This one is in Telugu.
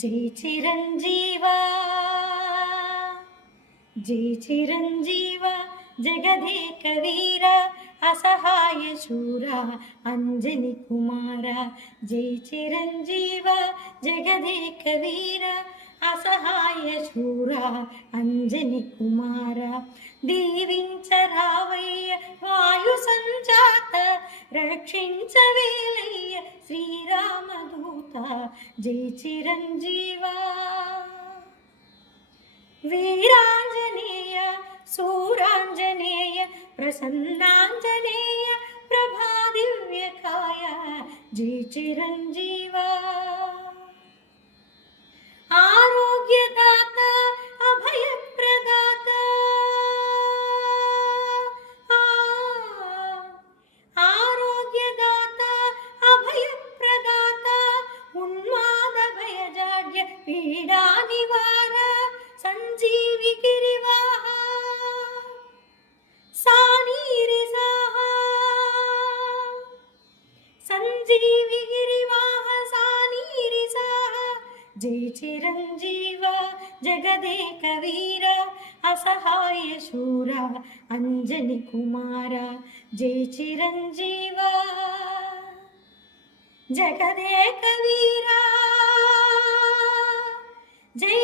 జై చిరంజీవా, జై చిరంజీవా, జగదేక వీర అసహాయ శూర అంజని కుమార. జై చిరంజీవా, జగదేక వీర అసహాయ శూర అంజని కుమార. దీవించరావయ్య వాయు సంజాత, రక్షించవేలయ్య శ్రీరామదూత. జై చిరంజీవా, వీరాంజనేయ సూరాంజనేయ ప్రసన్నాంజనేయ ప్రభాదివ్యకాయ. జై చిరంజీవా, ఆరోగ్యదాత అభయప్రదాత, ఆరోగ్యదాత అభయప్రదాత, ఉన్మాద భయజాడ్య పీడా నివార సంజీవి గిరివాహ. సానీరి సాహా సంజీవి గిరివాహ సానీరి సాహా. జై చిరంజీవ, జగదేక వీర అసహాయ శూర అంజని కుమార. జై చిరంజీవ, జగదేక వీర. జై